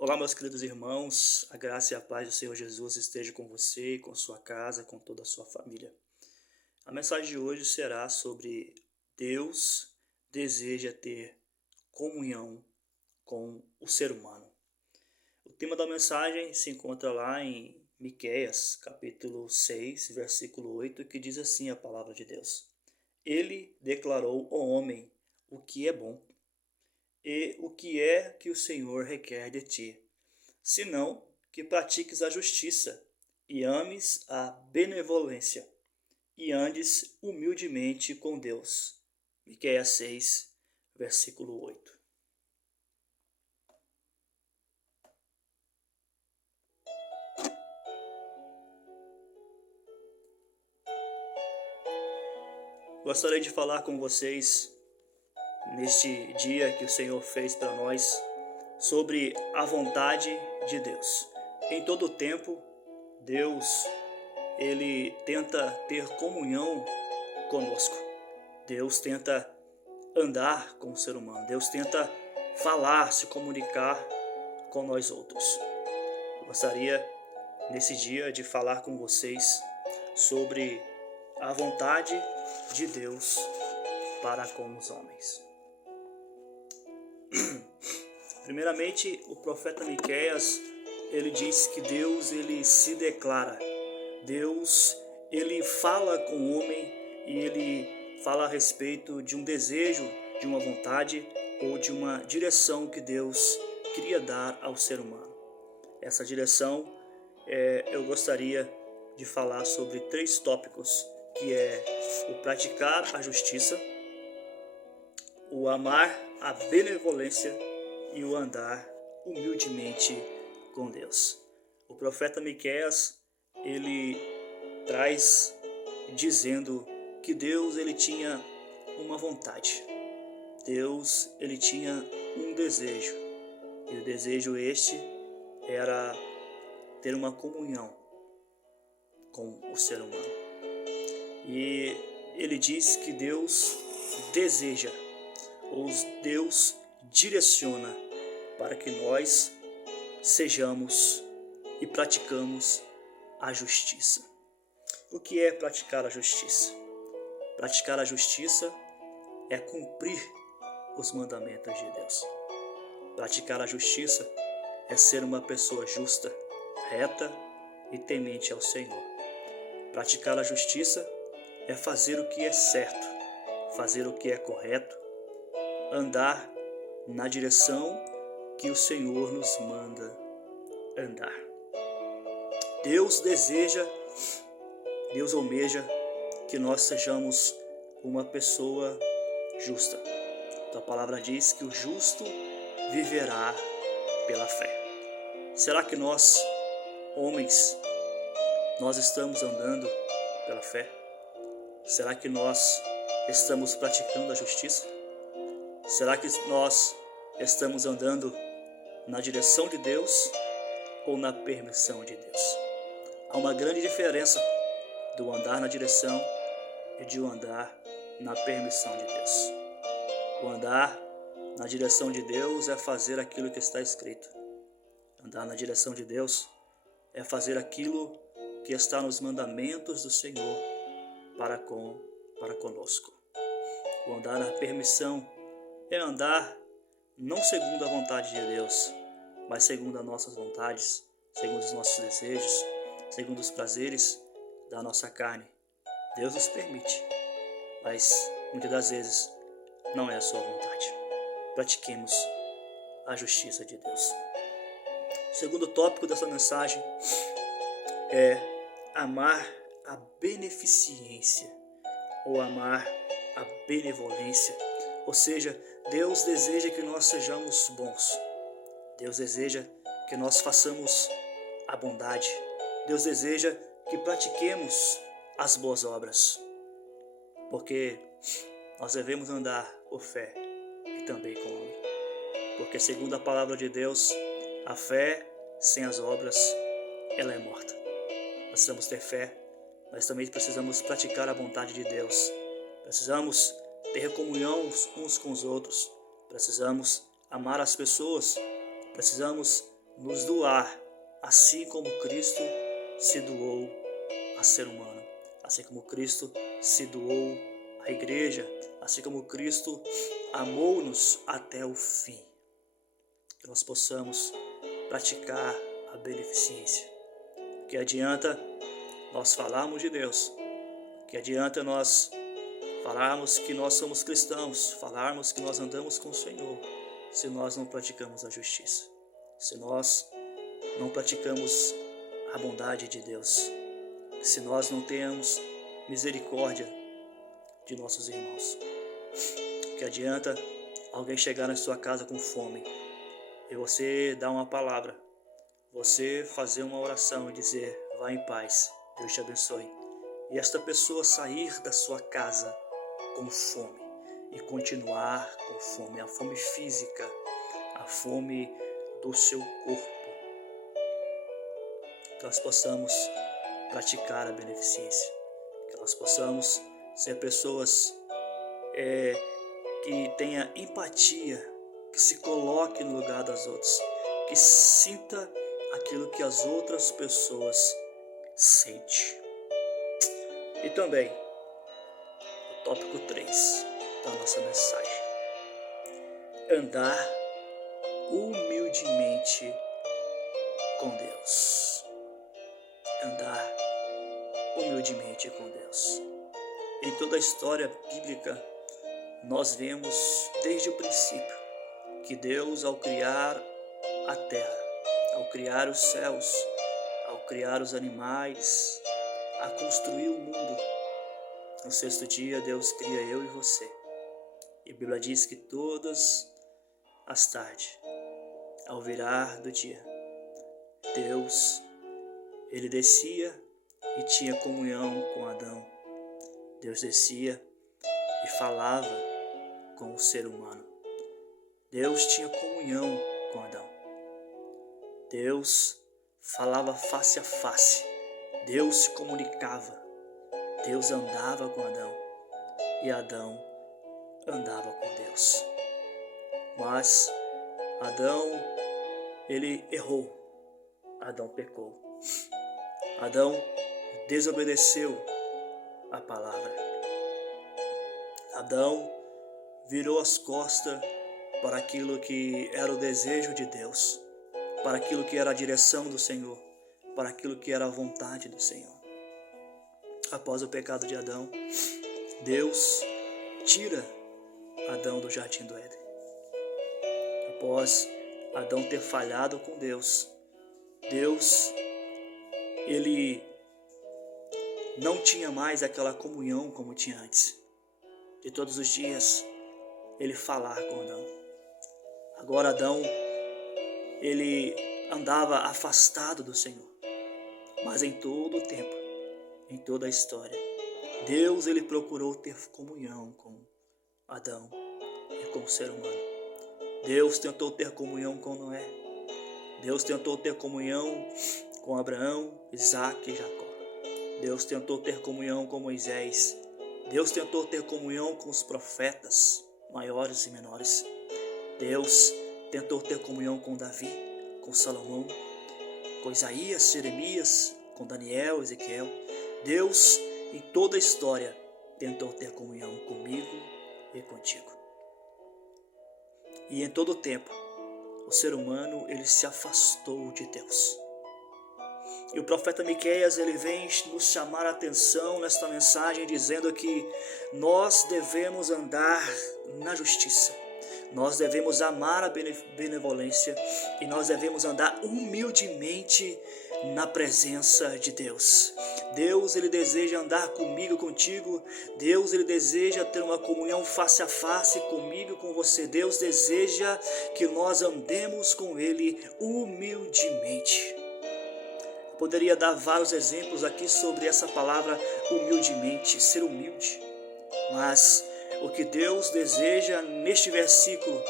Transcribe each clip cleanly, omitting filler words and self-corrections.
Olá, meus queridos irmãos, a graça e a paz do Senhor Jesus esteja com você, com sua casa, com toda a sua família. A mensagem de hoje será sobre Deus deseja ter comunhão com o ser humano. O tema da mensagem se encontra lá em Miqueias, capítulo 6, versículo 8, que diz assim a palavra de Deus: Ele declarou ao homem o que é bom e o que é que o Senhor requer de ti, senão que pratiques a justiça e ames a benevolência e andes humildemente com Deus. Miqueias 6, versículo 8. Gostaria de falar com vocês neste dia que o Senhor fez para nós sobre a vontade de Deus. Em todo o tempo, Deus ele tenta ter comunhão conosco. Deus tenta andar com o ser humano. Deus tenta falar, se comunicar com nós outros. Eu gostaria nesse dia de falar com vocês sobre a vontade de Deus para com os homens. Primeiramente, o profeta Miqueias, ele diz que Deus ele se declara. Deus ele fala com o homem e ele fala a respeito de um desejo, de uma vontade ou de uma direção que Deus queria dar ao ser humano. Essa direção, eu gostaria de falar sobre 3 tópicos, que é o praticar a justiça, o amar a benevolência e o andar humildemente com Deus. O profeta Miqueias, ele traz dizendo que Deus ele tinha uma vontade. Deus ele tinha um desejo. E o desejo este era ter uma comunhão com o ser humano. E ele diz que Deus deseja, ou Deus direciona para que nós sejamos e praticamos a justiça. O que é praticar a justiça? Praticar a justiça é cumprir os mandamentos de Deus. Praticar a justiça é ser uma pessoa justa, reta e temente ao Senhor. Praticar a justiça é fazer o que é certo, fazer o que é correto, andar na direção que o Senhor nos manda andar. Deus almeja que nós sejamos uma pessoa justa. Então a palavra diz que o justo viverá pela fé. Será que nós, homens, nós estamos andando pela fé? Será que nós estamos praticando a justiça? Será que nós estamos andando na direção de Deus ou na permissão de Deus? Há uma grande diferença do andar na direção e de andar na permissão de Deus. O andar na direção de Deus é fazer aquilo que está escrito. Andar na direção de Deus é fazer aquilo que está nos mandamentos do Senhor para conosco. O andar na permissão é andar não segundo a vontade de Deus, mas segundo as nossas vontades, segundo os nossos desejos, segundo os prazeres da nossa carne. Deus nos permite, mas muitas das vezes não é a sua vontade. Pratiquemos a justiça de Deus. O segundo tópico dessa mensagem é amar a beneficência ou amar a benevolência. Ou seja, Deus deseja que nós sejamos bons. Deus deseja que nós façamos a bondade. Deus deseja que pratiquemos as boas obras. Porque nós devemos andar por fé e também com obra. Porque segundo a palavra de Deus, a fé sem as obras, ela é morta. Nós precisamos ter fé, mas também precisamos praticar a vontade de Deus. Precisamos ter comunhão uns com os outros. Precisamos amar as pessoas. Precisamos nos doar, assim como Cristo se doou a ser humano, assim como Cristo se doou à igreja, assim como Cristo amou-nos até o fim. Que nós possamos praticar a beneficência. Que adianta nós falarmos de Deus, que adianta nós falarmos que nós somos cristãos, falarmos que nós andamos com o Senhor, se nós não praticamos a justiça, se nós não praticamos a bondade de Deus, se nós não temos misericórdia de nossos irmãos. Que adianta alguém chegar na sua casa com fome e você dar uma palavra, você fazer uma oração e dizer: vá em paz, Deus te abençoe, e esta pessoa sair da sua casa com fome e continuar com fome, a fome física, a fome do seu corpo. Que nós possamos praticar a beneficência, que nós possamos ser pessoas que tenha empatia, que se coloque no lugar das outras, que sinta aquilo que as outras pessoas sentem. E também, o tópico 3 da nossa mensagem: andar humildemente com Deus. Andar humildemente com Deus. Em toda a história bíblica, nós vemos desde o princípio que Deus, ao criar a terra, ao criar os céus, ao criar os animais, a construir o mundo, no sexto dia Deus cria eu e você. E a Bíblia diz que todas as tardes, ao virar do dia, Deus, ele descia e tinha comunhão com Adão. Deus descia e falava com o ser humano. Deus tinha comunhão com Adão. Deus falava face a face. Deus se comunicava. Deus andava com Adão e Adão andava com Deus. Mas Adão, ele errou. Adão pecou. Adão desobedeceu a palavra. Adão virou as costas para aquilo que era o desejo de Deus, para aquilo que era a direção do Senhor, para aquilo que era a vontade do Senhor. Após o pecado de Adão, Deus tira Adão do jardim do Éden. Após Adão ter falhado com Deus, ele não tinha mais aquela comunhão como tinha antes, de todos os dias ele falar com Adão. Agora Adão, ele andava afastado do Senhor, mas em todo o tempo, em toda a história, Deus, ele procurou ter comunhão com Adão e com o ser humano. Deus tentou ter comunhão com Noé. Deus tentou ter comunhão com Abraão, Isaque e Jacó. Deus tentou ter comunhão com Moisés. Deus tentou ter comunhão com os profetas, maiores e menores. Deus tentou ter comunhão com Davi, com Salomão, com Isaías, Jeremias, com Daniel, Ezequiel. Deus, em toda a história, tentou ter comunhão comigo e contigo. E em todo o tempo, o ser humano, ele se afastou de Deus. E o profeta Miqueias, ele vem nos chamar a atenção nesta mensagem, dizendo que nós devemos andar na justiça, nós devemos amar a benevolência e nós devemos andar humildemente na presença de Deus. Deus, ele deseja andar comigo, contigo. Deus, ele deseja ter uma comunhão face a face comigo, com você. Deus deseja que nós andemos com ele humildemente. Poderia dar vários exemplos aqui sobre essa palavra humildemente, ser humilde. Mas o que Deus deseja neste versículo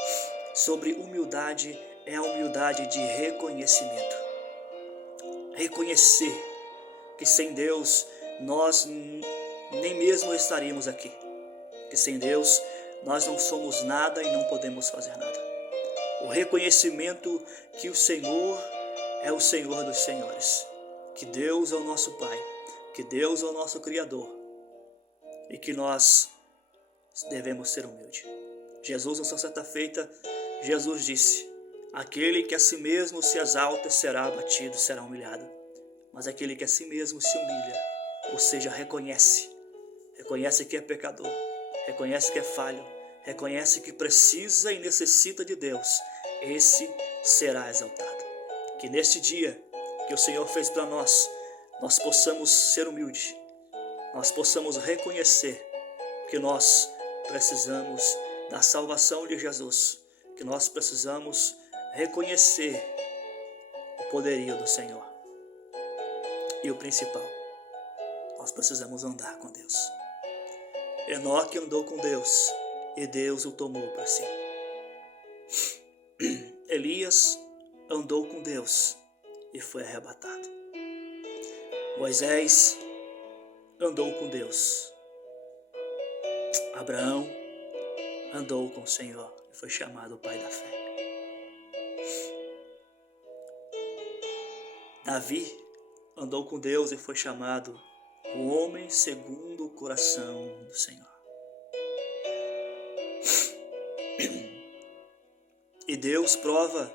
sobre humildade é a humildade de reconhecimento. Reconhecer que sem Deus nós nem mesmo estaríamos aqui. Que sem Deus nós não somos nada e não podemos fazer nada. O reconhecimento que o Senhor é o Senhor dos Senhores, que Deus é o nosso Pai, que Deus é o nosso Criador e que nós devemos ser humildes. Jesus, na sua certa feita, Jesus disse: aquele que a si mesmo se exalta será abatido, será humilhado, mas aquele que a si mesmo se humilha, ou seja, reconhece que é pecador, reconhece que é falho, reconhece que precisa e necessita de Deus, esse será exaltado. Que neste dia que o Senhor fez para nós possamos ser humildes, nós possamos reconhecer que nós precisamos da salvação de Jesus, que nós precisamos reconhecer o poderio do Senhor. E o principal, nós precisamos andar com Deus. Enoque andou com Deus e Deus o tomou para si. Elias andou com Deus e foi arrebatado. Moisés andou com Deus. Abraão andou com o Senhor e foi chamado o pai da fé. Davi andou com Deus e foi chamado o homem segundo o coração do Senhor. E Deus prova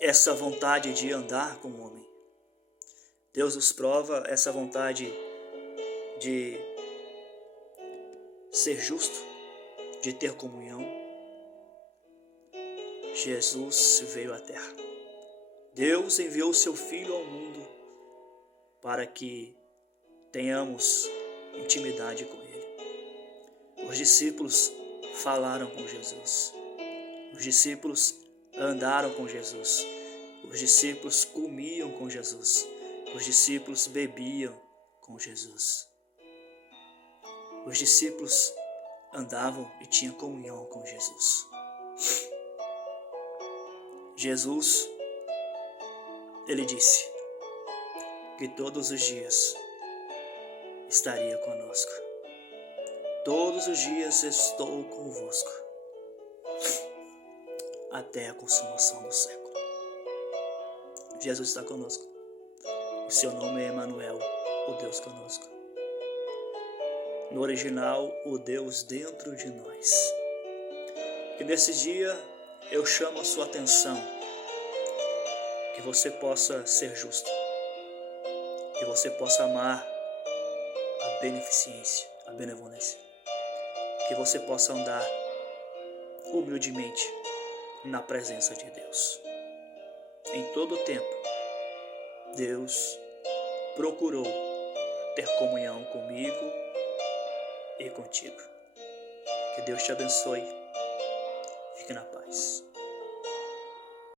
essa vontade de andar com o homem. Deus nos prova essa vontade de ser justo, de ter comunhão. Jesus veio à terra. Deus enviou seu Filho ao mundo para que tenhamos intimidade com Ele. Os discípulos falaram com Jesus. Os discípulos andaram com Jesus. Os discípulos comiam com Jesus. Os discípulos bebiam com Jesus. Os discípulos andavam e tinham comunhão com Jesus. Jesus, Ele disse que todos os dias estaria conosco. Todos os dias estou convosco, até a consumação do século. Jesus está conosco. O seu nome é Emanuel, o Deus conosco. No original, o Deus dentro de nós. Que nesse dia eu chamo a sua atenção, que você possa ser justo, que você possa amar a beneficência, a benevolência, que você possa andar humildemente na presença de Deus. Em todo o tempo, Deus procurou ter comunhão comigo e contigo. Que Deus te abençoe. Fique na paz.